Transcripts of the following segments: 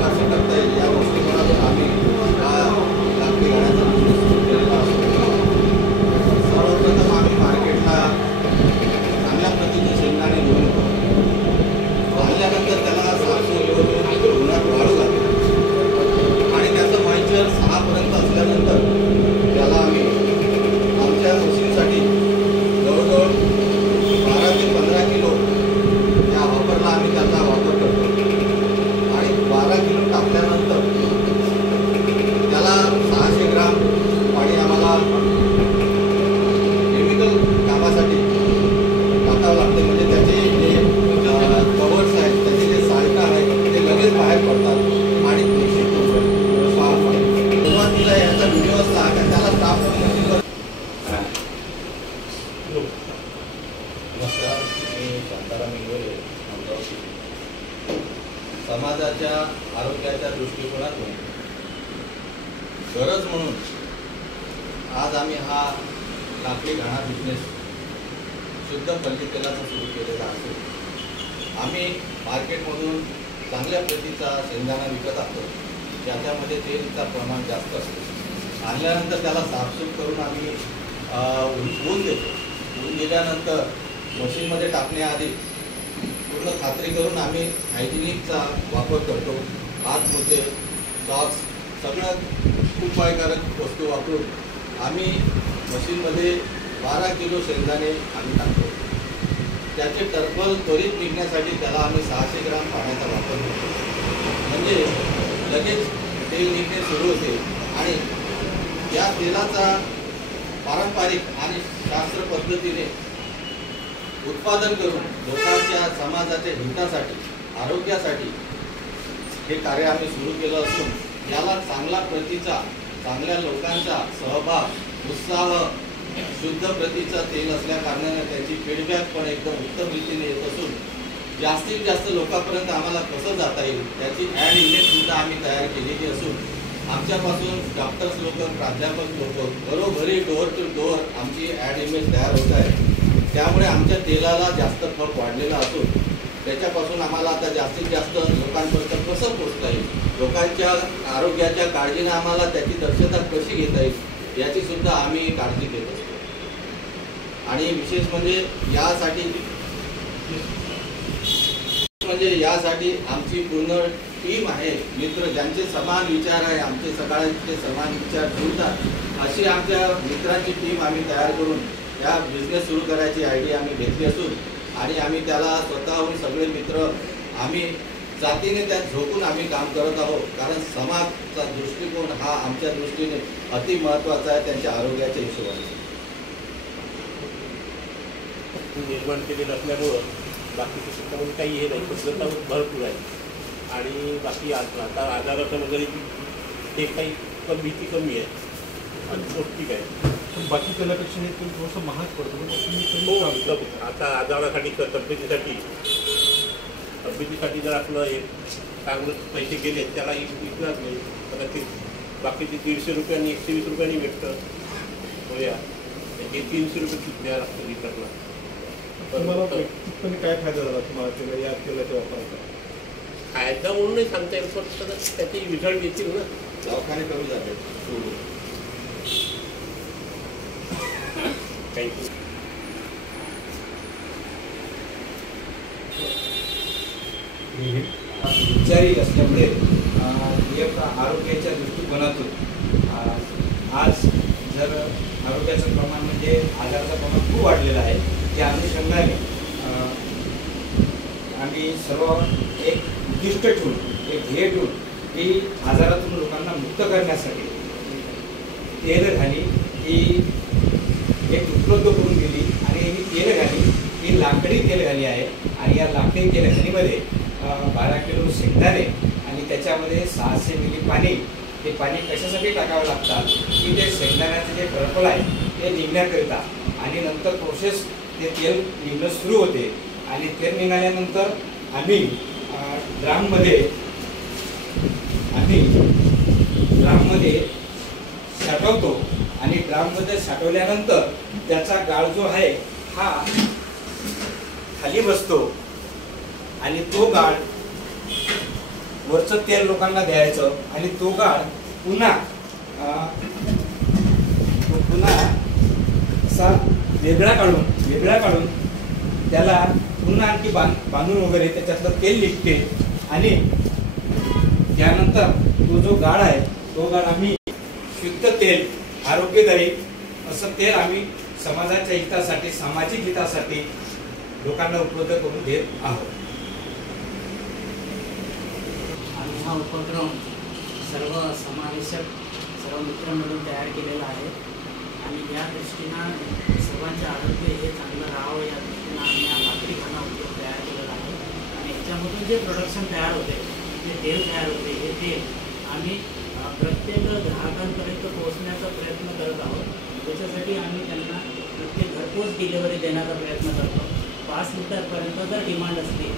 कसं करता येईल या दृष्टिकोनातून आम्ही हा लाकडी गाड्याचा बिझनेस सुरू केलेला असतो. सर्वप्रथम आम्ही मार्केटला चांगल्या प्रतीचे शेंगदाणे घेऊन येतो. आणल्यानंतर त्याला साफसून घेऊन उन्हात वाळू लागते आणि त्याचं मॉइश्चर 6 पर्यंत असल्यानंतर त्याला आम्ही आमच्या मशीनसाठी जवळजवळ 12 ते 15 किलो या वापरला आम्ही त्याचा वापर करतो. आणि 12 किलो टाकल्यानंतर त्याला 600 ग्राम पाणी आम्हाला केमिकल कामासाठी टाकावं लागते. म्हणजे त्याचे जे कवर्स आहेत, त्याचे जे साल्ट आहेत ते लगेच बाहेर पडतात आणि सुरुवातीला याचा व्हिडिओ असला का त्याला स्टाफ मशीनवर. नमस्कार, मी शांताराम इंगोले, अमरावती. समाजाच्या आरोग्याच्या दृष्टिकोनातून गरज म्हणून आज आम्ही हा लाकडी घाणा बिझनेस शुद्ध खनिज तेलाचा सुरू केलेला असून आम्ही मार्केटमधून चांगल्या प्रतीचा शेंगदाणा विकत असतो, ज्याच्यामध्ये तेलाचा प्रमाण जास्त असतो. आणल्यानंतर त्याला साफसूफ करून आम्ही ऊन देतो. ऊन दिल्यानंतर मशीनमध्ये टाकण्याआधी पूर्ण खात्री करून आम्ही हायजिनिकचा वापर करतो. हात मोजे, सॉक्स, सगळ्यात उपायकारक वस्तू वापरून आम्ही मशीनमध्ये 12 किलो शेंगदाणे आम्ही टाकतो. त्याचे टर्फल त्वरित निघण्यासाठी त्याला आम्ही 600 ग्राम पाण्याचा वापर करतो. म्हणजे लगेच तेल निघणे सुरू होते आणि या तेलाचा पारंपरिक आणि शास्त्र पद्धतीने उत्पादन करून लोकांच्या समाजाच्या हितासाठी, आरोग्यासाठी हे कार्य आम्ही सुरू केलं असून याला चांगला प्रतीचा, चांगल्या लोकांचा सहभाग, उत्साह, शुद्ध प्रतीचा तेल असल्या कारणाने त्याची फीडबॅक पण एकदम उत्तम रीतीने येत असून जास्तीत जास्त लोकांपर्यंत आम्हाला कसं जाता येईल त्याची ॲड इमेजसुद्धा आम्ही तयार केलेली असून आमच्यापासून डॉक्टर्स लोक, प्राध्यापक लोक घरोघरी डोअर टू डोअर आमची ॲड इमेज तयार होत आहे. त्यामुळे आमच्या तेलाला जास्त खप वाढलेला असून त्याच्यापासून आम्हाला आता जास्तीत जास्त लोकांपर्यंत कसं पोचता येईल, लोकांच्या आरोग्याच्या काळजीने आम्हाला त्याची दक्षता कशी घेता येईल याची सुद्धा आम्ही काळजी घेत असतो. आणि विशेष म्हणजे यासाठी आमची पूर्ण टीम आहे. मित्र ज्यांचे समान विचार आहे, आमचे सगळ्यांचे समान विचार जुळतात अशी आमच्या मित्रांची टीम आम्ही तयार करून या बिझनेस सुरू करायची आयडिया आम्ही घेतली असून आणि आम्ही त्याला स्वतःहून सगळे मित्र आम्ही जातीने त्यात झोकून आम्ही काम करत आहोत. कारण समाजचा दृष्टिकोन हा आमच्या दृष्टीने अति महत्त्वाचा आहे त्यांच्या आरोग्याच्या हिशोबाने निर्माण केलेलं असल्यामुळं बाकीच्या शेतामध्ये काही हे नाही, पद्धत भरपूर आहे आणि बाकी आता आजाराचं वगैरे हे काही भीती कमी आहे आणि पौष्टिक आहे. बाकी तेलापेक्षा हे तेल थोडंसं महाग पडतं. आता आजारासाठी तब्येतीसाठी जर आपलं हे चांगलं पैसे गेले त्याला विकणार नाही. कदाचित बाकीचे 150 रुपये आणि 120 रुपयांनी भेटतं. होया हे 300 रुपये द्यावं लागतं लिटरला. तुम्हाला काय फायदा झाला तुम्हाला या तेलाच्या वापराचा? फायदा म्हणून नाही सांगता येईल, पण त्याचे रिझल्ट येतील ना. दवाखाने कमी झाले. विचारी असल्यामुळे आरोग्याच्या दृष्टिकोनातून आज जर आरोग्याचं प्रमाण म्हणजे आजाराचं प्रमाण खूप वाढलेलं आहे. त्या अनुषंगाने आम्ही सर्व एक उद्दिष्ट ठेवून, एक ध्येय ठेवून की आजारातून लोकांना मुक्त करण्यासाठी तेलघाणी ही एक उपलब्ध करून दिली आणि ही तेलघाणी ही लाकडी तेलघाणी आहे. आणि या लाकडी तेलघाणीमध्ये 12 किलो शेंगदाणे आणि त्याच्यामध्ये 600 मिली पाणी. ते पाणी कशासाठी टाकावं लागतात की ते शेंगदाण्याचं जे टर्फल आहे ते निघण्याकरिता आणि नंतर प्रोसेस ते तेल निघणं सुरू होते. आणि तेल निघाल्यानंतर आम्ही ड्राममध्ये साठवतो आणि ड्राममध्ये साठवल्यानंतर त्याचा गाळ जो आहे हा खाली बसतो आणि तो गाळ वरचं तेल लोकांना द्यायचं आणि तो गाळ पुन्हा असा वेगळा काढून त्याला पुन्हा आणखी बांधून वगैरे त्याच्यातलं तेल निघते आणि त्यानंतर तो जो गाळ आहे तो गाळ आम्ही शुद्ध तेल आरोग्यदायी असं तेल आम्ही समाजाच्या हितासाठी सामाजिक हितासाठी लोकांना उपलब्ध करून देत आहोत. आम्ही हा उपक्रम सर्व समावेशक सर्व मित्र मिळून तयार केलेला आहे आणि या दृष्टीनं सर्वांचे आरोग्य हे चांगलं राहावं या दृष्टीनं आम्ही हा भाकरी खाना उद्योग तयार केलेला आहे. आणि याच्यामधून जे प्रोडक्शन तयार होते, जे तेल तयार होते, हे तेल आम्ही प्रत्येक ग्राहकांपर्यंत पोहोचण्याचा प्रयत्न करत आहोत. त्याच्यासाठी आम्ही त्यांना प्रत्येक घरपोच डिलिव्हरी देण्याचा प्रयत्न करतो. 5 लिटरपर्यंत जर डिमांड असली,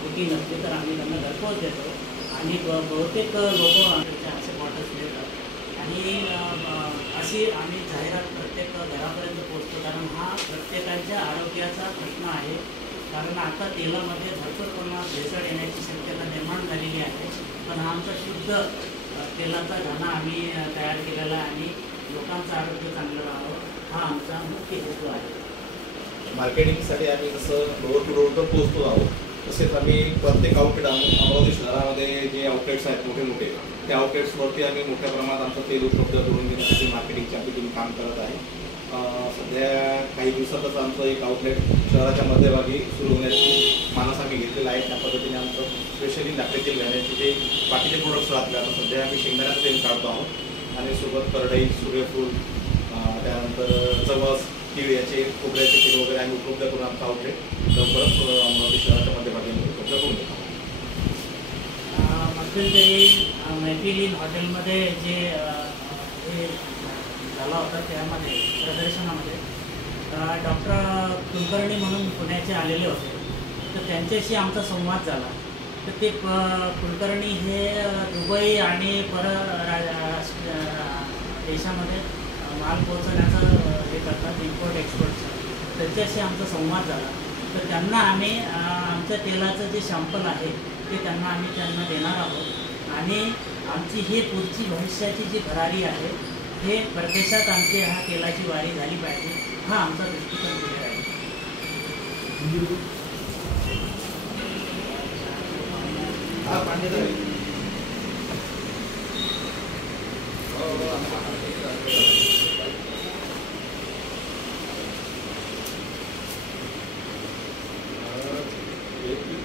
बुकिंग असली तर आम्ही त्यांना घरपोच देतो. आणि बहुतेक लोक असे बॉटल्स मिळतात आणि अशी आम्ही जाहिरात प्रत्येक घरापर्यंत पोहोचतो. कारण हा प्रत्येकाच्या आरोग्याचा प्रश्न आहे. कारण आता तेलामध्ये भरपूर प्रमाणात भेसळ येण्याची शक्यता निर्माण झालेली आहे. पण हा आमचा शुद्ध तेलाचा घाणा आम्ही तयार केलेला आहे आणि लोकांचं आरोग्य चांगलं राहावं हा आमचा मुख्य हेतू आहे. मार्केटिंगसाठी आम्ही कसं डोअर टू डोअर तर पोहोचतो आहोत, तसेच आम्ही प्रत्येक आउटलेट अमरावती शहरामध्ये जे आउटलेट्स आहेत मोठे मोठे त्या आउटलेट्सवरती आम्ही मोठ्या प्रमाणात आमचं तेल उपलब्ध करून देण्यासाठी मार्केटिंगच्या पद्धतीने काम करत आहे. सध्या काही दिवसातच आमचं एक आउटलेट शहराच्या मध्यभागी सुरू होण्याची मानस आम्ही घेतलेला आहे. त्या पद्धतीने आमचं स्पेशली लाकडी तेल घालण्याचे जे बाकीचे प्रोडक्ट्स राहतात, आता सध्या आम्ही शेंगदाण्याचं तेल काढतो आहोत आणि सोबत करडई, सूर्यफूल, त्यानंतर जवस, तीळ याचे खोबऱ्याचे तेल वगैरे आम्ही उपलब्ध करून आमचं आउटलेट लवकरच अमरावती शहराच्या मध्यभागी उपलब्ध करून देतो. मध्यंतरी मैफिली हॉटेलमध्ये जे झाला होता त्यामध्ये प्रदर्शनामध्ये डॉक्टर कुलकर्णी म्हणून पुण्याचे आलेले होते. तर त्यांच्याशी आमचा संवाद झाला. तर ते कुलकर्णी हे दुबई आणि देशामध्ये माल पोहोचवण्याचं हे करतात, इम्पोर्ट एक्सपोर्टचं. त्याच्याशी आमचा संवाद झाला. तर त्यांना आम्ही आमच्या तेलाचं जे सॅम्पल आहे ते त्यांना देणार आहोत आणि आमची ही पुढची भविष्याची जी भरारी आहे हे परदेशात आमची ह्या तेलाची वारी झाली पाहिजे हा आमचा दृष्टिकोन दिलेला आहे.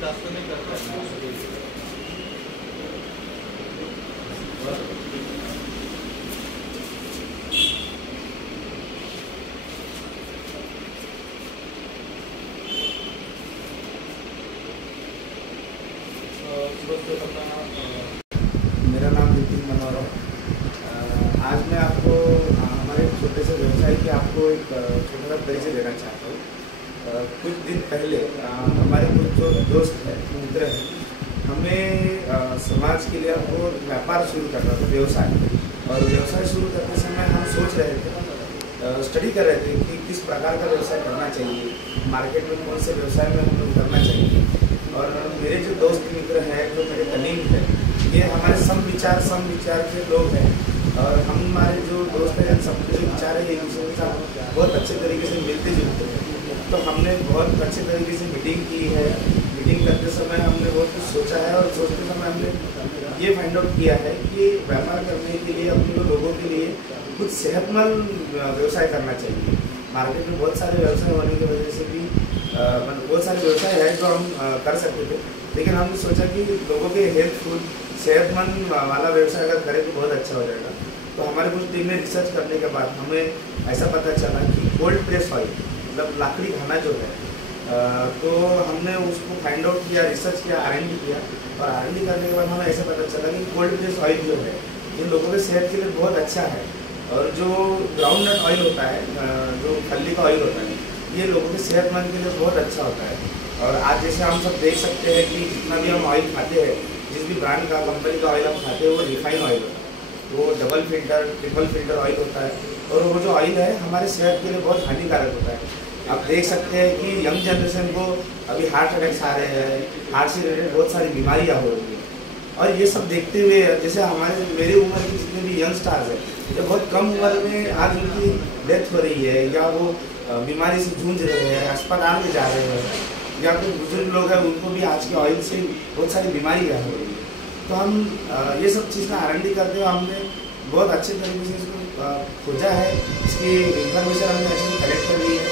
जास्त नाही करता मेरा नाम नितिन मनोहर है। आज मैं आपको हमारे छोटे से व्यवसाय की आपको एक छोटा सा परिचय देना चाहता हूँ। कुछ दिन पहले हमारे कुछ जो दोस्त हैं, मित्र हैं, हमें समाज के लिए हमको व्यापार शुरू करना था, व्यवसाय। और व्यवसाय शुरू करते समय हम सोच रहे थे, स्टडी कर रहे थे कि किस प्रकार का व्यवसाय करना चाहिए, मार्केट में कौन से व्यवसाय में हम लोग करना चाहिए। और मेरे जो दोस्त मित्र हैं, जो मेरे कलीग हैं, ये हमारे सम विचार के लोग हैं। और हमारे जो दोस्त हैं सबके जो विचार है एक दूसरे के साथ बहुत अच्छे तरीके से मिलते जुलते हैं। तो हमने बहुत अच्छे तरीके से मीटिंग की है। मीटिंग करते समय हमने बहुत कुछ सोचा है और सोचते समय हमने ये फाइंड आउट किया है कि व्यापार करने के लिए अपने लोगों के लिए कुछ सेहतमंद व्यवसाय करना चाहिए। मार्केट में बहुत सारे व्यवसाय होने की वजह से भी बहुत सारे व्यवसाय है जो हम कर सकते थे, लेकिन हमने सोचा कि लोगों के हेल्थफुल सेहतमंद वाला व्यवसाय अगर करें तो बहुत अच्छा हो जाएगा। तो हमारे कुछ टीम में रिसर्च करने के बाद हमें ऐसा पता चला कि कोल्ड प्रेस ऑयल मतलब लाकड़ी खाना जो है, तो हमने उसको फाइंड आउट किया, रिसर्च किया, R&D किया। और R&D करने के बाद हमें ऐसा पता चला कि कोल्ड प्रेस ऑयल जो है ये लोगों के सेहत के लिए बहुत अच्छा है। और जो ग्राउंड नट ऑयल होता है, जो फल्ली का ऑयल होता है, ये लोगों के सेहतमंद के लिए बहुत अच्छा होता है। और आज जैसे हम सब देख सकते हैं कि जितना भी हम ऑयल खाते हैं, जिस भी ब्रांड का कंपनी का ऑयल हम खाते हैं वो रिफाइन ऑयल होता है, वो double filter triple filter oil होता है। और वो जो ऑयल है हमारे सेहत के लिए बहुत हानिकारक होता है। आप देख सकते हैं कि यंग जनरेशन को अभी हार्ट अटैक्स आ रहे हैं, हार्ट से रिलेटेड बहुत सारी बीमारियाँ हो रही हैं। और ये सब देखते हुए जैसे हमारे मेरी उम्र के जितने भी यंग स्टार्स हैं, जो बहुत कम उम्र में आज उनकी डेथ हो रही है या वो बीमारी से जूझ रहे हैं, अस्पताल में जा रहे हैं, या कोई बुजुर्ग लोग हैं उनको भी आज के ऑयल से बहुत सारी बीमारियाँ हो रही है। तो हम ये सब चीज़ का R&D करते हुए हमने बहुत अच्छे तरीके से इसको खोजा है, इसकी इंफॉर्मेशन हमने अच्छे से कलेक्ट कर ली है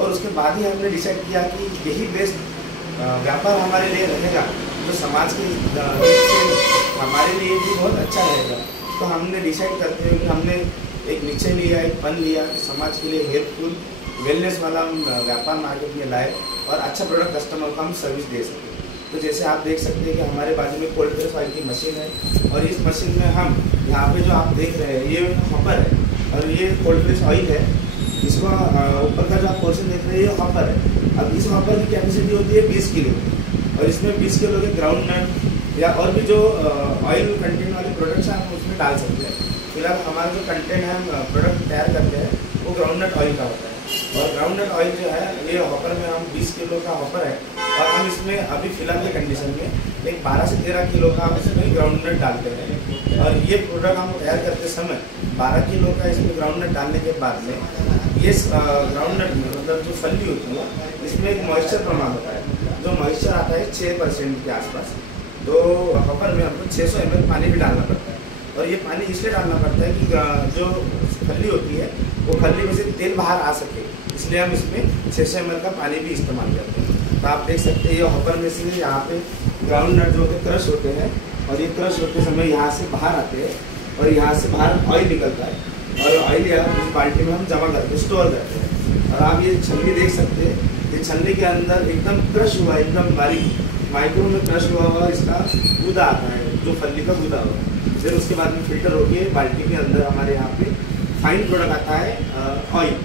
और उसके बाद ही हमने डिसाइड किया कि यही बेस्ट व्यापार हमारे लिए रहेगा, जो समाज के हमारे लिए भी बहुत अच्छा रहेगा। तो हमने डिसाइड करते हुए हमने एक निश्चय लिया, एक फन लिया कि समाज के लिए हेल्पफुल वेलनेस वाला हम व्यापार मार्केट में लाए और अच्छा प्रोडक्ट कस्टमर को हम सर्विस दे सकें। तो जैसे आप देख सकते हैं कि हमारे बाजू में कोल्ड प्रेस ऑयल की मशीन है और इस मशीन में हम यहाँ पे जो आप देख रहे हैं ये हॉपर है और ये कोल्ड प्रेस ऑयल है। इसको ऊपर का जो आप पोर्शन देख रहे हैं ये हॉपर है। अब इस हॉपर की कैपेसिटी होती है 20 किलो और इसमें 20 किलो के ग्राउंड नट या और भी जो ऑयल कंटेंट वाले प्रोडक्ट्स हैं हम उसमें डाल सकते हैं। फिलहाल हमारा जो कंटेंट है हम प्रोडक्ट तैयार करते हैं वो ग्राउंड नट ऑयल का होता है और ग्राउंड नट ऑयल जो है ये हॉपर में हम 20 किलो का हॉपर है और हम इसमें अभी फिलहाल के कंडीशन में एक 12 से 13 किलो का हम इसमें ग्राउंड नट डालते हैं और ये प्रोडक्ट हम तैयार करते समय 12 किलो का इसमें ग्राउंड नट डालने के बाद में ये ग्राउंड नट मतलब जो फली होती है इसमें एक मॉइस्चर प्रमाण होता है, जो मॉइस्चर आता है 6% के आसपास। तो हॉपर में हमको 600 ml पानी भी डालना पड़ता है और ये पानी इसलिए डालना पड़ता है कि जो खल्ली होती है वो खल्ली में से तेल बाहर आ सके, इसलिए हम इसमें 600 ml का पानी भी इस्तेमाल करते हैं। तो आप देख सकते हैं ये हॉपर में से यहाँ पे ग्राउंड नट जो होते क्रश होते हैं और ये क्रश होते समय यहाँ से बाहर आते हैं और यहाँ से बाहर ऑयल निकलता है और ऑयल यहाँ इस बाल्टी में हम जमा करके स्टोर करते हैं। और आप ये छलनी देख सकते हैं, ये छलनी के अंदर एकदम क्रश हुआ, एकदम बारीक माइक्रो में क्रश हुआ इसका गूदा आता है, जो फली का गूदा होगा। फिर उसके बाद में फिल्टर होके बाल्टी के अंदर हमारे यहाँ पे फाइन प्रोडक्ट आता है ऑयल,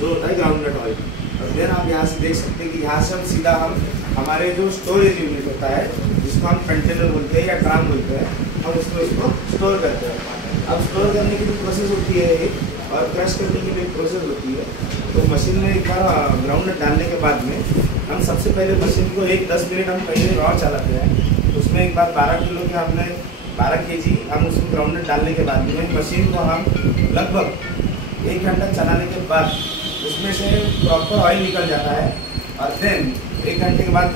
जो होता है ग्राउंड नट ऑयल। और फिर आप यहाँ से देख सकते हैं कि यहाँ से हम सीधा हमारे जो स्टोरेज यूनिट होता है जिसको हम कंटेनर बोलते हैं या ड्राम बोलते हैं, हम उसमें उसको स्टोर करते हैं। अब स्टोर करने की भी प्रोसेस होती है एक और क्रश करने की भी प्रोसेस होती है। तो मशीन में एक बार ग्राउंड नट डालने के बाद में हम सबसे पहले मशीन को 10 मिनट हम पहले रॉ चलाते हैं। उसमें एक बार 12 किलो के हमने 12 kg हम उसमें ग्राउंड नट डालने के बाद में मशीन को हम लगभग 1 घंटा चलाने के बाद उसमें से प्रॉपर ऑयल निकल जाता है और देन 1 घंटे के बाद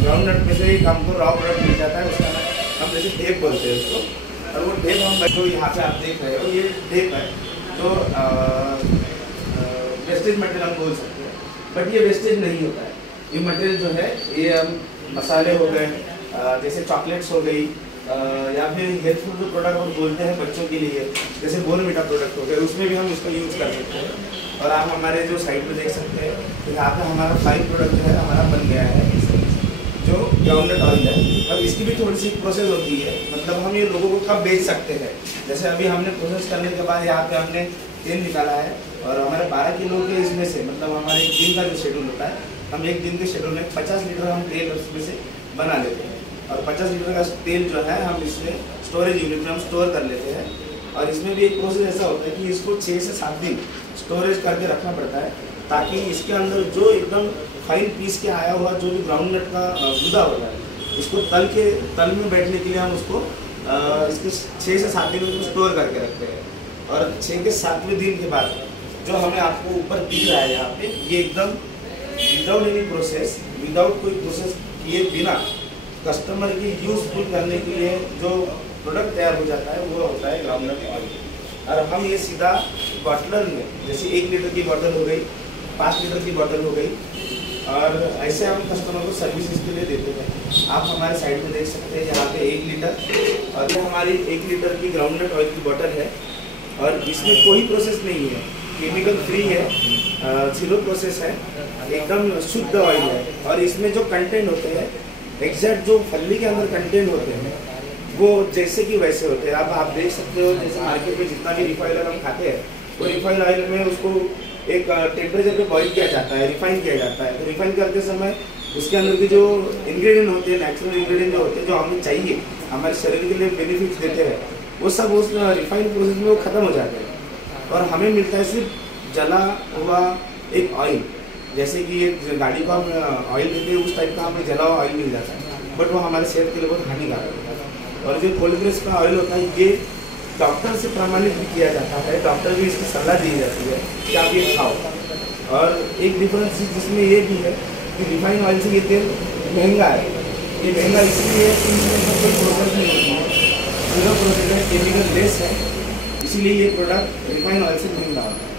ग्राउंड नट में से एक हमको रॉ प्रोडक्ट मिल जाता है, उसका हम जैसे टेप बोलते हैं उसको। और वो टेप हम जो यहाँ पे आप देख रहे हो ये टेप है जो वेस्टेज मटेरियल हम बोल सकते हैं, बट ये वेस्टेज नहीं होता है। ये मटेरियल जो है ये हम मसाले हो गए, जैसे चॉकलेट्स हो गई या फिर हेल्थफुल जो प्रोडक्ट हम बोलते हैं बच्चों के लिए, जैसे बोर्नविटा प्रोडक्ट हो गए, उसमें भी हम उसका यूज़ कर सकते हैं। और आप हमारे जो साइड पे देख सकते हैं तो यहाँ पे हमारा फाइन प्रोडक्ट जो है हमारा बन गया है, जो ग्राउंड नट ऑयल है। और इसकी भी थोड़ी सी प्रोसेस होती है, मतलब हम ये लोगों को कब बेच सकते हैं। जैसे अभी हमने प्रोसेस करने के बाद यहाँ पे हमने तेल निकाला है और हमारे 12 किलो के इसमें से मतलब हमारे एक दिन का जो शेड्यूल होता है, हम एक दिन के शेड्यूल में 50 लीटर हम तेल उसमें से बना लेते हैं और 50 लीटर का तेल जो है हम इसमें स्टोरेज यूनिट में हम स्टोर कर लेते हैं। और इसमें भी एक प्रोसेस ऐसा होता है कि इसको 6 से 7 दिन स्टोरेज करके रखना पड़ता है, ताकि इसके अंदर जो एकदम फाइन पीस के आया हुआ जो भी ग्राउंड नट का गुदा होता है उसको तल में बैठने के लिए हम उसको इसके 6 से 7 दिन में स्टोर करके रखते हैं। और 6 के 7वें दिन के बाद जो हमें आपको ऊपर दिख रहा है यहाँ पे, ये एकदम विदाउट एनी प्रोसेस, विदाउट कोई प्रोसेस किए बिना कस्टमर की यूजफुल करने के लिए जो प्रोडक्ट तैयार हो जाता है वो होता है ग्राउंड नट ऑयल। और हम ये सीधा बॉटलर में, जैसे 1 लीटर की बॉटल हो गई, 5 लीटर की बॉटल हो गई, और ऐसे हम कस्टमर को सर्विस इसके लिए देते हैं। आप हमारे साइड में देख सकते हैं यहाँ पे 1 लीटर और ये हमारी 1 लीटर की ग्राउंड नट ऑयल की बॉटल है और इसमें कोई प्रोसेस नहीं है, केमिकल फ्री है, 0 प्रोसेस है, एकदम शुद्ध ऑयल है। और इसमें जो कंटेंट होते हैं एग्जैक्ट जो फली के अंदर कंटेंट होते हैं वो जैसे कि वैसे होते हैं। आप देख सकते हो जैसे मार्केट में जितना भी रिफाइंड ऑयल हम खाते हैं वो रिफाइंड ऑयल में उसको एक टेम्परेचर पे बॉईल किया जाता है, रिफाइन किया जाता है। तो रिफाइन करते समय उसके अंदर की जो इंग्रेडिएंट होते हैं, नेचुरल इंग्रेडिएंट जो होते हैं, जो हमें चाहिए हमारे शरीर के लिए बेनिफिट्स देते हैं, वो सब उस रिफाइंड प्रोसेस में वो ख़त्म हो जाते हैं और हमें मिलता है सिर्फ जला हुआ एक ऑयल। जैसे कि एक गाड़ी को हम ऑयल देते हैं उस टाइप का हमें जला हुआ ऑयल मिल जाता है, बट वो हमारे सेहत के लिए बहुत हानिकारक है। और जो कोल्ड प्रेस का ऑयल होता है ये डॉक्टर से प्रमाणित भी किया जाता है, डॉक्टर भी इसकी सलाह दी जाती है कि आप ये खाओ। और एक डिफरेंस जिसमें ये भी है कि रिफाइंड ऑयल से ये तेल महंगा है। ये महंगा इसलिए है कि इसमें कोई प्रोसेस नहीं होती है, पूरा प्रोसेस है केमिकल लेस है, इसीलिए ये प्रोडक्ट रिफाइंड ऑयल से महंगा होता है।